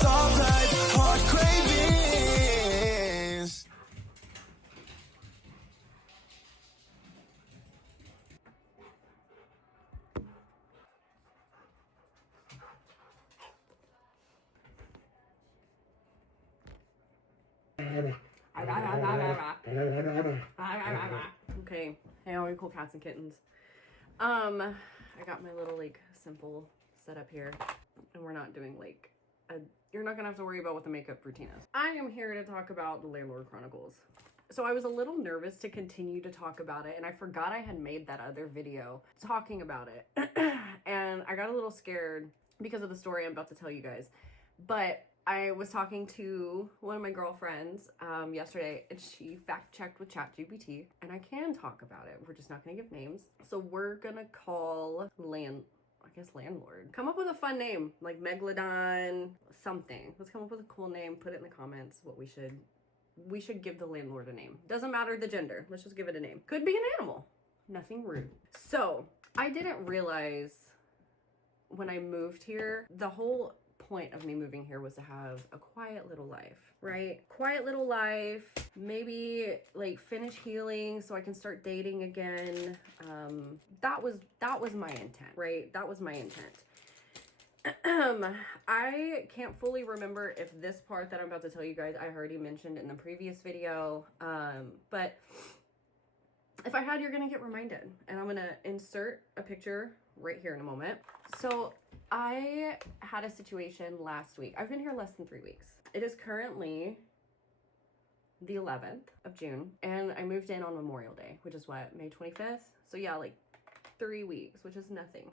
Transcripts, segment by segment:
Soft life, hard cravings. Okay, hey, all you cool cats and kittens. I got my little like simple setup here, and we're not doing like you're not gonna have to worry about what the makeup routine is. I am here to talk about the Landlord Chronicles. So I was a little nervous to continue to talk about it, and I forgot I had made that other video talking about it. And I got a little scared because of the story I'm about to tell you guys. But I was talking to one of my girlfriends yesterday, and she fact-checked with ChatGPT, and I can talk about it. We're just not gonna give names. So we're gonna call landlord. Come up with a fun name, like Megalodon, something. Let's come up with a cool name, put it in the comments what we should give the landlord a name. Doesn't matter the gender, let's just give it a name. Could be an animal, nothing rude. So I didn't realize when I moved here, the whole point of me moving here was to have a quiet little life, right? Quiet little life, maybe like finish healing so I can start dating again. That was my intent, right? That was my intent. I can't fully remember if this part that I'm about to tell you guys I already mentioned in the previous video, but if I had, you're gonna get reminded, and I'm gonna insert a picture right here in a moment. So I had a situation last week. I've been here less than 3 weeks. It is currently the 11th of June, and I moved in on Memorial Day, which is what, May 25th? So yeah, like 3 weeks, which is nothing.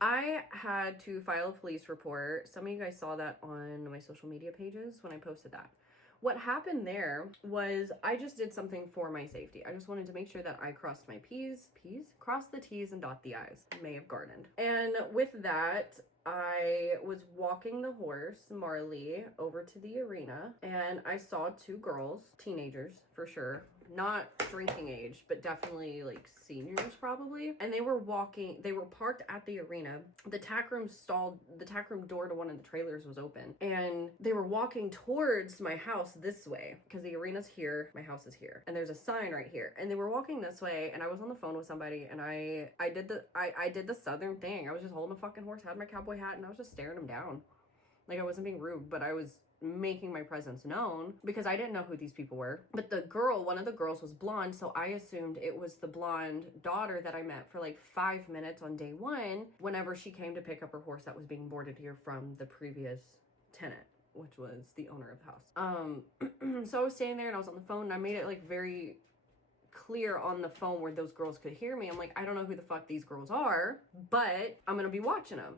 I had to file a police report. Some of you guys saw that on my social media pages when I posted that. What happened there was I just did something for my safety. I just wanted to make sure that I crossed my crossed the T's and dot the I's. May have gardened. And with that, I was walking the horse, Marley, over to the arena, and I saw two girls, teenagers for sure, not drinking age, but definitely like seniors probably. And they were parked at the arena. The tack room door to one of the trailers was open, and they were walking towards my house this way, because the arena's here, my house is here, and there's a sign right here. And they were walking this way, and I was on the phone with somebody, and I did the southern thing. I was just holding a fucking horse, had my cowboy hat, and I was just staring them down. Like, I wasn't being rude, but I was making my presence known because I didn't know who these people were. But one of the girls was blonde, so I assumed it was the blonde daughter that I met for like 5 minutes on day one whenever she came to pick up her horse that was being boarded here from the previous tenant, which was the owner of the house. So I was standing there and I was on the phone, and I made it like very clear on the phone where those girls could hear me. I'm like, I don't know who the fuck these girls are, but I'm gonna be watching them.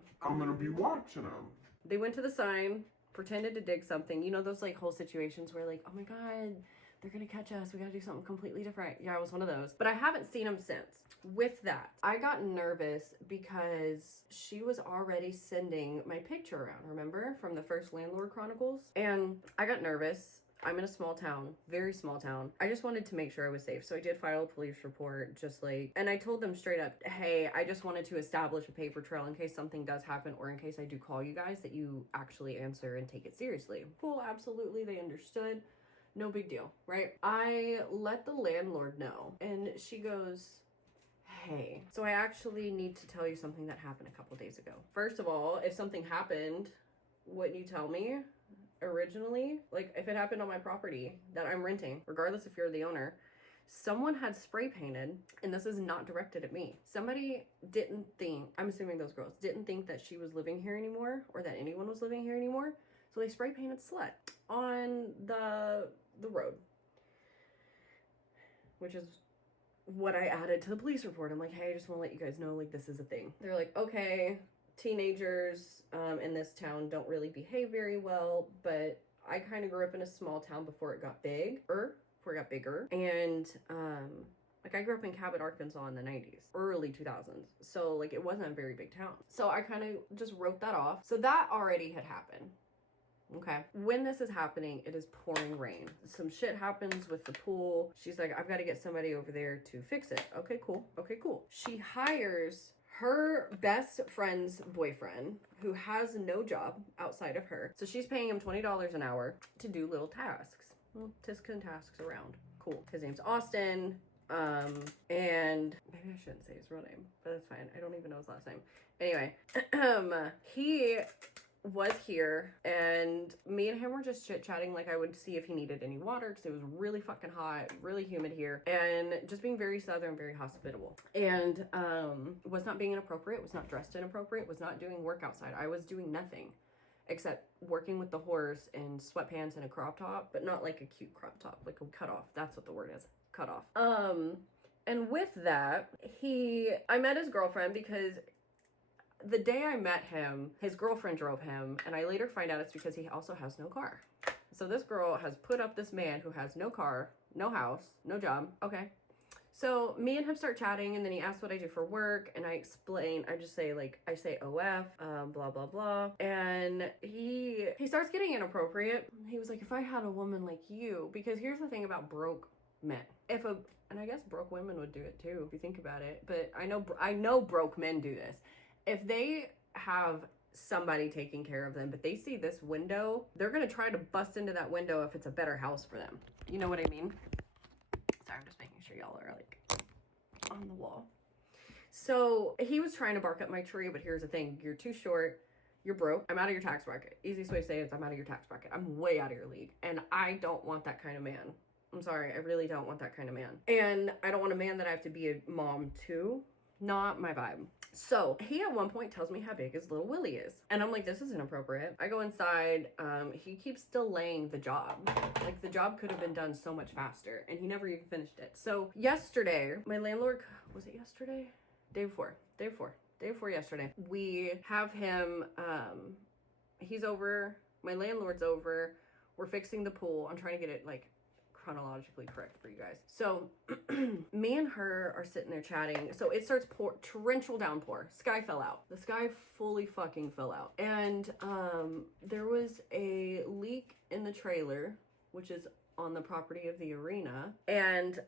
They went to the sign, pretended to dig something. You know those like whole situations where like, oh my god, they're gonna catch us, we gotta do something completely different. Yeah, I was one of those, but I haven't seen them since. With that, I got nervous because she was already sending my picture around, remember, from the first Landlord Chronicles? And I got nervous. I'm in a small town, very small town. I just wanted to make sure I was safe. So I did file a police report, and I told them straight up, hey, I just wanted to establish a paper trail in case something does happen, or in case I do call you guys, that you actually answer and take it seriously. Cool, absolutely, they understood. No big deal, right? I let the landlord know, and she goes, hey, so I actually need to tell you something that happened a couple days ago. First of all, if something happened, wouldn't you tell me? Originally, like if it happened on my property that I'm renting, regardless if you're the owner, someone had spray painted, and this is not directed at me. Somebody didn't think, I'm assuming those girls didn't think that she was living here anymore, or that anyone was living here anymore. So they spray painted slut on the road, which is what I added to the police report. I'm like, hey, I just want to let you guys know, like, this is a thing. They're like, okay, teenagers in this town don't really behave very well, but I kind of grew up in a small town before it got bigger, and like I grew up in Cabot, Arkansas in the 90s, early 2000s, so like it wasn't a very big town. So I kind of just wrote that off. So that already had happened. Okay, when this is happening, it is pouring rain. Some shit happens with the pool. She's like, I've got to get somebody over there to fix it. Okay, cool. She hires her best friend's boyfriend, who has no job outside of her. So she's paying him $20 an hour to do little tasks. Well, tisks and tasks around. Cool. His name's Austin. And maybe I shouldn't say his real name, but that's fine. I don't even know his last name. Anyway, he was here and me and him were just chit-chatting. Like, I would see if he needed any water because it was really fucking hot, really humid here, and just being very southern, very hospitable, and was not being inappropriate, was not dressed inappropriate, was not doing work outside. I was doing nothing except working with the horse in sweatpants and a crop top, but not like a cute crop top, like a cutoff. That's what the word is, cutoff. And with that, I met his girlfriend because the day I met him, his girlfriend drove him, and I later find out it's because he also has no car. So this girl has put up this man who has no car, no house, no job. Okay. So me and him start chatting, and then he asks what I do for work, and I explain. I just say, like, I say OF, blah, blah, blah. And he starts getting inappropriate. He was like, if I had a woman like you, because here's the thing about broke men. And I guess broke women would do it too, if you think about it. But I know broke men do this. If they have somebody taking care of them, but they see this window, they're going to try to bust into that window if it's a better house for them. You know what I mean? Sorry, I'm just making sure y'all are like on the wall. So he was trying to bark up my tree, but here's the thing. You're too short. You're broke. I'm out of your tax bracket. Easiest way to say it is I'm out of your tax bracket. I'm way out of your league. And I don't want that kind of man. I'm sorry. I really don't want that kind of man. And I don't want a man that I have to be a mom to. Not my vibe. So he at one point tells me how big his little willy is. And I'm like, this is inappropriate. I go inside. He keeps delaying the job. Like, the job could have been done so much faster. And he never even finished it. So yesterday, my landlord, was it yesterday? Day before yesterday. We have him, he's over, my landlord's over. We're fixing the pool. I'm trying to get it like chronologically correct for you guys. So me and her are sitting there chatting. So it starts torrential downpour. Sky fell out. The sky fully fucking fell out. And there was a leak in the trailer, which is on the property of the arena. And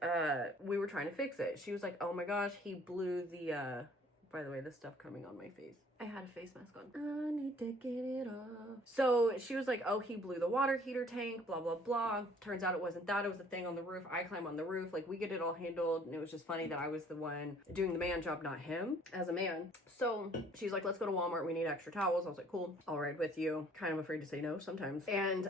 we were trying to fix it. She was like, oh my gosh, he blew the, by the way, this stuff coming on my face. I had a face mask on. I need to get it off. So she was like, oh, he blew the water heater tank, blah, blah, blah. Turns out it wasn't that. It was the thing on the roof. I climb on the roof. Like, we get it all handled. And it was just funny that I was the one doing the man job, not him as a man. So she's like, let's go to Walmart. We need extra towels. I was like, cool. I'll ride with you. Kind of afraid to say no sometimes. And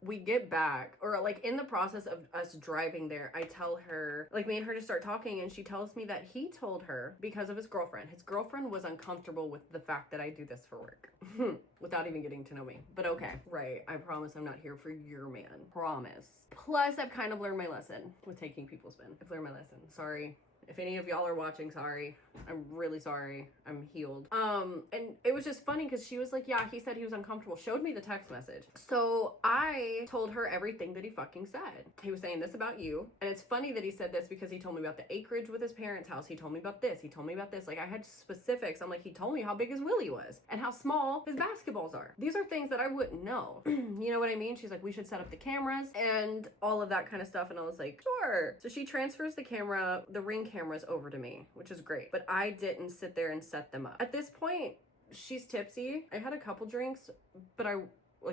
we get back, or like in the process of us driving there, I tell her, like, me and her just start talking, and she tells me that he told her because of his girlfriend. His girlfriend was uncomfortable with the fact that I do this for work without even getting to know me. But okay, right. I promise I'm not here for your man. Promise. Plus, I've kind of learned my lesson with taking people's spin. I've learned my lesson. Sorry. If any of y'all are watching, sorry. I'm really sorry. I'm healed. And it was just funny because she was like, yeah, he said he was uncomfortable. Showed me the text message. So I told her everything that he fucking said. He was saying this about you. And it's funny that he said this because he told me about the acreage with his parents' house. He told me about this. He told me about this. Like, I had specifics. I'm like, he told me how big his willy was and how small his basketballs are. These are things that I wouldn't know. You know what I mean? She's like, we should set up the cameras and all of that kind of stuff. And I was like, sure. So she transfers the ring cameras over to me, which is great. But I didn't sit there and set them up. At this point, she's tipsy. I had a couple drinks, but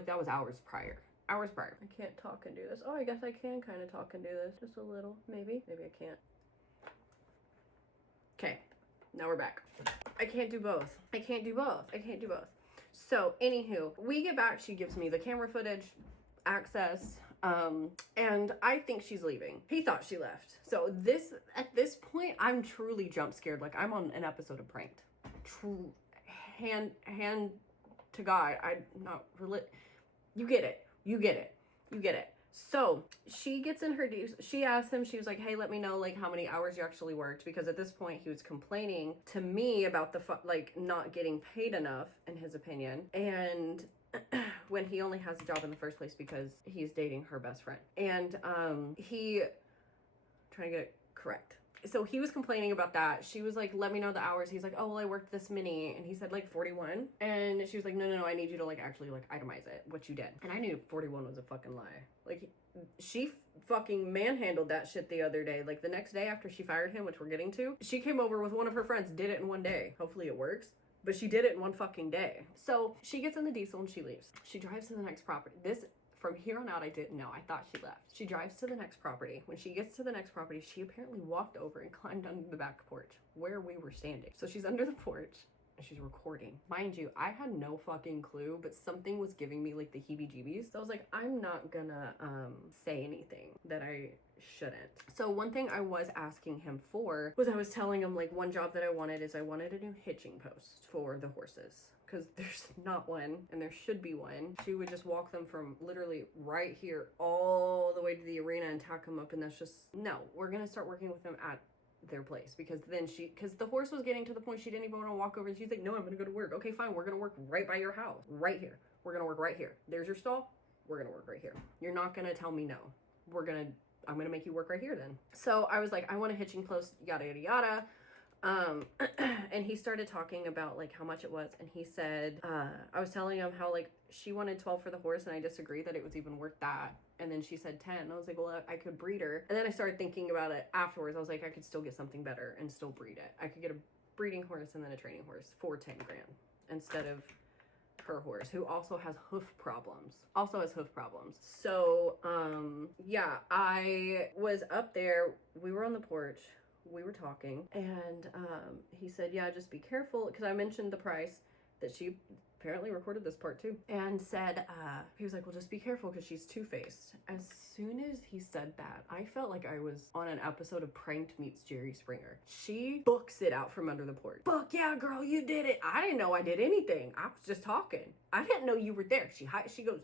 that was hours prior. I can't talk and do this. Oh, I guess I can kind of talk and do this. Just a little, maybe. Maybe I can't. Okay, now we're back. I can't do both. So, anywho, we get back. She gives me the camera footage, access, and I think she's leaving. He thought she left. So at this point, I'm truly jump scared. Like, I'm on an episode of Pranked. Hand to God. You get it. So she gets in her, she asked him, she was like, hey, let me know like how many hours you actually worked. Because at this point he was complaining to me about not getting paid enough in his opinion. And when he only has a job in the first place because he's dating her best friend. And trying to get it correct. So he was complaining about that. She was like, let me know the hours. He's like, oh, well, I worked this many. And he said like 41. And she was like, no, I need you to like actually like itemize it, what you did. And I knew 41 was a fucking lie. Like, she fucking manhandled that shit the other day. Like the next day after she fired him, which we're getting to, she came over with one of her friends, did it in one day. Hopefully it works. But she did it in one fucking day. So she gets in the diesel and she leaves. She drives to the next property. From here on out, I didn't know. I thought she left. She drives to the next property. When she gets to the next property, she apparently walked over and climbed under the back porch where we were standing. So she's under the porch and she's recording. Mind you, I had no fucking clue, but something was giving me like the heebie-jeebies. So I was like, I'm not gonna say anything that I shouldn't. So one thing I was asking him for was, I was telling him like, one job that I wanted is I wanted a new hitching post for the horses, because there's not one and there should be one. She would just walk them from literally right here all the way to the arena and tack them up, and that's just, no, we're gonna start working with them at their place, because the horse was getting to the point she didn't even want to walk over, and she's like, no, I'm gonna go to work. Okay, fine, we're gonna work right by your house, right here. We're gonna work right here. There's your stall, we're gonna work right here. You're not gonna tell me no. I'm gonna make you work right here then. So I was like, I want a hitching post, yada yada yada. And he started talking about like how much it was, and he said, I was telling him how like she wanted 12 for the horse, and I disagreed that it was even worth that. And then she said 10, and I was like, well, I could breed her. And then I started thinking about it afterwards. I was like, I could still get something better and still breed it. I could get a breeding horse and then a training horse for 10 grand instead of her horse, who also has hoof problems. So yeah, I was up there, we were on the porch, we were talking, and he said, yeah, just be careful, because I mentioned the price that she apparently recorded this part too, and said, he was like, well, just be careful because she's two-faced. As soon as he said that, I felt like I was on an episode of Pranked meets Jerry Springer. She books it out from under the porch. Fuck yeah, girl, you did it. I didn't know I did anything. I was just talking. I didn't know you were there. She goes,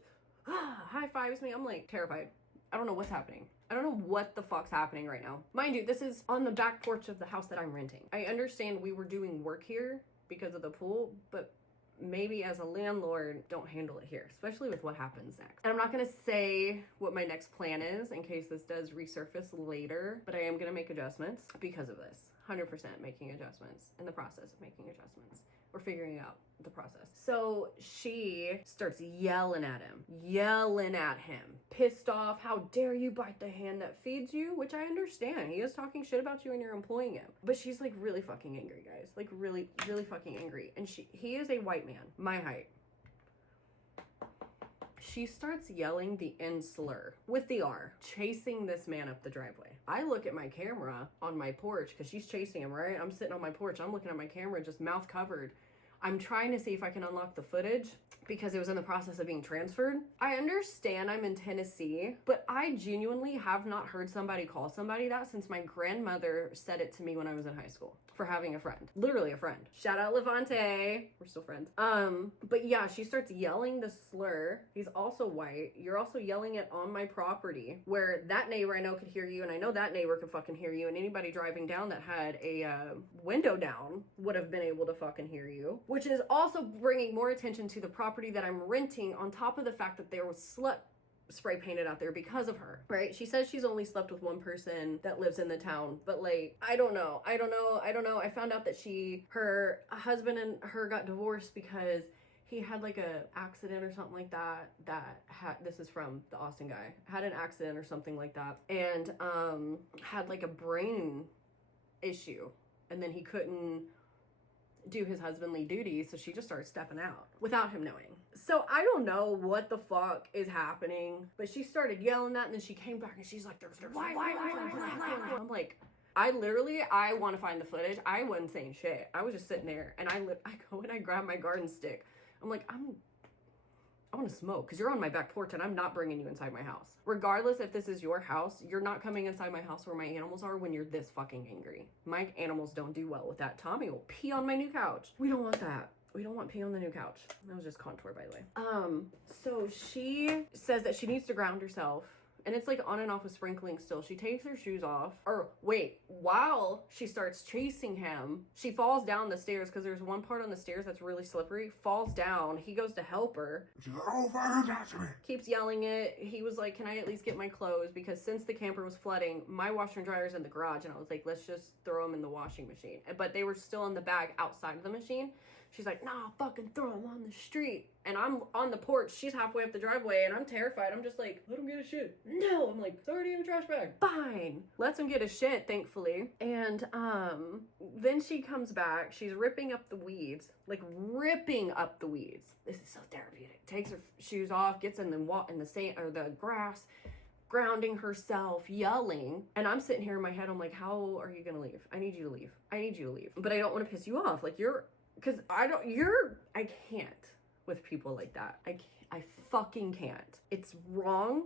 high fives me. I'm like terrified. I don't know what's happening. I don't know what the fuck's happening right now. Mind you, this is on the back porch of the house that I'm renting. I understand we were doing work here because of the pool, but maybe as a landlord, don't handle it here, especially with what happens next. And I'm not gonna say what my next plan is in case this does resurface later, but I am gonna make adjustments because of this. 100% making adjustments, in the process of making adjustments. We're figuring out the process. So she starts yelling at him, pissed off. How dare you bite the hand that feeds you? Which I understand. He is talking shit about you and you're employing him. But she's like really fucking angry, guys. Like really, really fucking angry. And he is a white man, my height. She starts yelling the N slur with the R, chasing this man up the driveway. I look at my camera on my porch because she's chasing him, right? I'm sitting on my porch. I'm looking at my camera, just mouth covered. I'm trying to see if I can unlock the footage because it was in the process of being transferred. I understand I'm in Tennessee, but I genuinely have not heard somebody call somebody that since my grandmother said it to me when I was in high school for having a friend. Literally a friend. Shout out Levante. We're still friends. But yeah, she starts yelling the slur. He's also white. You're also yelling it on my property where that neighbor I know could hear you, and I know that neighbor could fucking hear you, and anybody driving down that had a window down would have been able to fucking hear you, which is also bringing more attention to the property that I'm renting, on top of the fact that there was slut spray painted out there because of her, right? She says she's only slept with one person that lives in the town, but like, I don't know. I found out that her husband and her got divorced because he had like a accident or something like that, this is from the Austin guy, had an accident or something like that, and had like a brain issue, and then he couldn't do his husbandly duties, so she just started stepping out without him knowing. So I don't know what the fuck is happening, but she started yelling that, and then she came back and she's like, there's why I'm like, I want to find the footage. I wasn't saying shit. I was just sitting there, and I go and I grab my garden stick. I'm like, I want to smoke because you're on my back porch and I'm not bringing you inside my house. Regardless if this is your house, you're not coming inside my house where my animals are when you're this fucking angry. My animals don't do well with that. Tommy will pee on my new couch. We don't want that. We don't want pee on the new couch. That was just contour, by the way. So she says that she needs to ground herself and it's like on and off with sprinkling still. She takes her shoes off, or wait, while she starts chasing him, she falls down the stairs because there's one part on the stairs that's really slippery, falls down. He goes to help her. She's like, oh, fucking touch me. Keeps yelling it. He was like, can I at least get my clothes? Because since the camper was flooding, my washer and dryer's in the garage, and I was like, let's just throw them in the washing machine. But they were still in the bag outside of the machine. She's like, nah, fucking throw them on the street. And I'm on the porch. She's halfway up the driveway, and I'm terrified. I'm just like, let him get his shit. No, I'm like, it's already in the trash bag. Fine. Lets him get his shit, thankfully. And then she comes back. She's ripping up the weeds. Like, ripping up the weeds. This is so therapeutic. Takes her shoes off, gets in the sand, or the grass, grounding herself, yelling. And I'm sitting here in my head, I'm like, how are you gonna leave? I need you to leave. I need you to leave. But I don't want to piss you off. Like, because I can't with people like that. I fucking can't. It's wrong.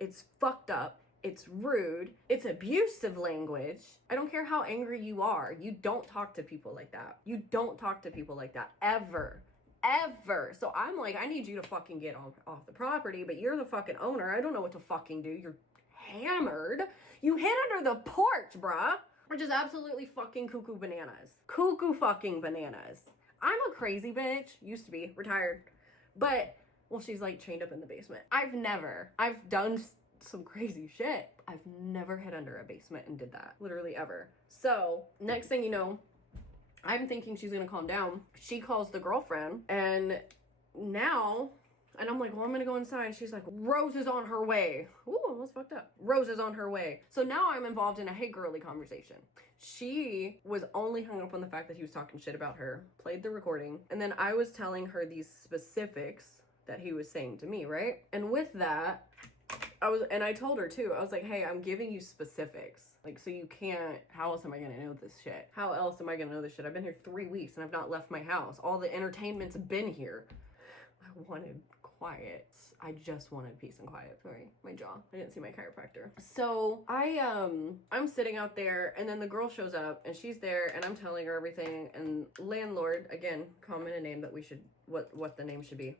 It's fucked up. It's rude. It's abusive language. I don't care how angry you are. You don't talk to people like that. You don't talk to people like that ever. Ever. So I'm like, I need you to fucking get off the property, but you're the fucking owner. I don't know what to fucking do. You're hammered. You hid under the porch, bruh. Which is absolutely fucking cuckoo bananas. Cuckoo fucking bananas. I'm a crazy bitch. Used to be. Retired. But, well, she's like chained up in the basement. I've done some crazy shit. I've never hid under a basement and did that. Literally ever. So, next thing you know, I'm thinking she's gonna calm down. She calls the girlfriend, and now, and I'm like, well, I'm gonna go inside. She's like, Rose is on her way. Ooh, almost fucked up. Rose is on her way. So now I'm involved in a hey girly conversation. She was only hung up on the fact that he was talking shit about her, played the recording, and then I was telling her these specifics that he was saying to me, right? And with that, I told her too, I was like, hey, I'm giving you specifics. Like, so you can't, how else am I gonna know this shit? How else am I gonna know this shit? I've been here 3 weeks and I've not left my house. All the entertainment's been here. I wanted quiet. I just wanted peace and quiet. Sorry, my jaw. I didn't see my chiropractor. So I'm sitting out there, and then the girl shows up, and she's there, and I'm telling her everything. And landlord, again, comment a name that we should, what the name should be.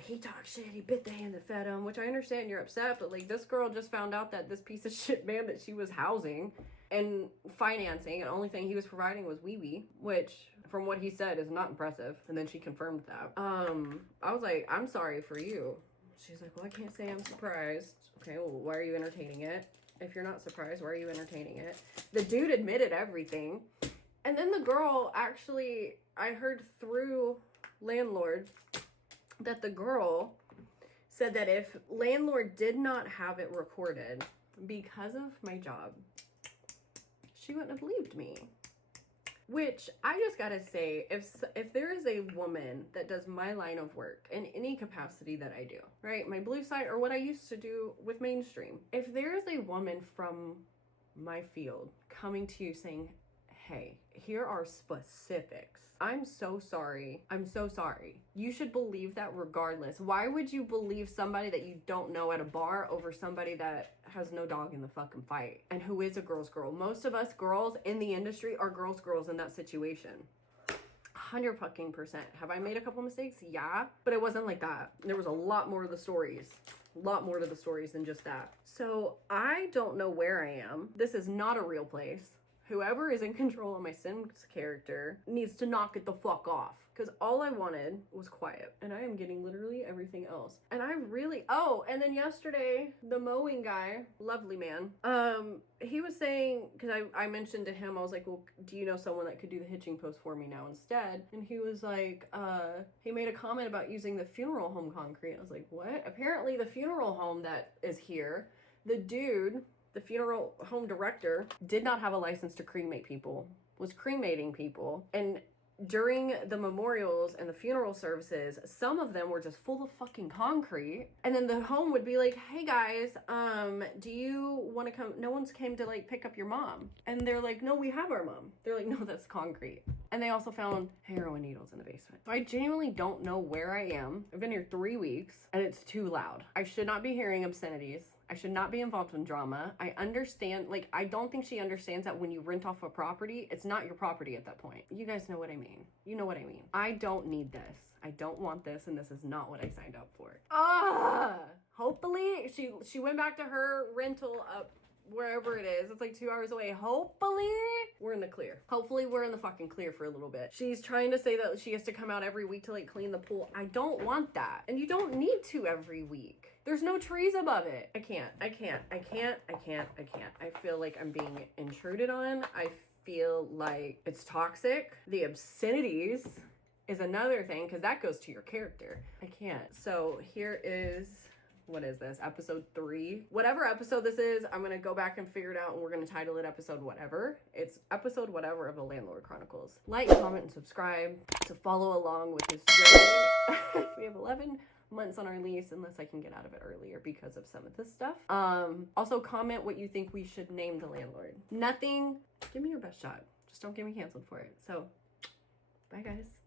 He talked shit, he bit the hand that fed him, which I understand you're upset, but like, this girl just found out that this piece of shit man that she was housing and financing, and the only thing he was providing was wee-wee, which from what he said is not impressive. And then she confirmed that. I was like, I'm sorry for you. She's like, well, I can't say I'm surprised. Okay, well, why are you entertaining it? If you're not surprised, why are you entertaining it? The dude admitted everything. And then the girl actually, I heard through landlord that the girl said that if landlord did not have it recorded because of my job, she wouldn't have believed me. Which, I just gotta say, if there is a woman that does my line of work in any capacity that I do, right? My blue side, or what I used to do with mainstream. If there is a woman from my field coming to you saying, hey, here are specifics. I'm so sorry. I'm so sorry. You should believe that regardless. Why would you believe somebody that you don't know at a bar over somebody that has no dog in the fucking fight and who is a girl's girl? Most of us girls in the industry are girls in that situation. 100% fucking percent. Have I made a couple mistakes? Yeah, but it wasn't like that. There was a lot more to the stories. A lot more to the stories than just that. So I don't know where I am. This is not a real place. Whoever is in control of my Sims character needs to knock it the fuck off. Because all I wanted was quiet. And I am getting literally everything else. And I really... Oh, and then yesterday, the mowing guy, lovely man, he was saying... Because I mentioned to him, I was like, well, do you know someone that could do the hitching post for me now instead? And he was like, he made a comment about using the funeral home concrete. I was like, what? Apparently the funeral home that is here, the dude... The funeral home director did not have a license to cremate people, was cremating people. And during the memorials and the funeral services, some of them were just full of fucking concrete. And then the home would be like, hey guys, do you want to come? No one's came to like pick up your mom. And they're like, no, we have our mom. They're like, no, that's concrete. And they also found heroin needles in the basement. So I genuinely don't know where I am. I've been here 3 weeks and it's too loud. I should not be hearing obscenities. I should not be involved in drama. I understand, like, I don't think she understands that when you rent off a property, it's not your property at that point. You guys know what I mean. You know what I mean. I don't need this. I don't want this, and this is not what I signed up for. Hopefully, she went back to her rental up wherever it is. It's like 2 hours away. Hopefully we're in the clear. Hopefully we're in the fucking clear for a little bit. She's trying to say that she has to come out every week to like clean the pool. I don't want that. And you don't need to every week. There's no trees above it. I can't. I feel like I'm being intruded on. I feel like it's toxic. The obscenities is another thing, because that goes to your character. I can't. So here is, what is this? Episode 3. Whatever episode this is, I'm going to go back and figure it out, and we're going to title it episode whatever. It's episode whatever of the Landlord Chronicles. Like, comment, and subscribe to follow along with this journey. We have 11 months on our lease, unless I can get out of it earlier because of some of this stuff. Also comment what you think we should name the landlord. Nothing. Give me your best shot. Just don't get me canceled for it. So, bye guys.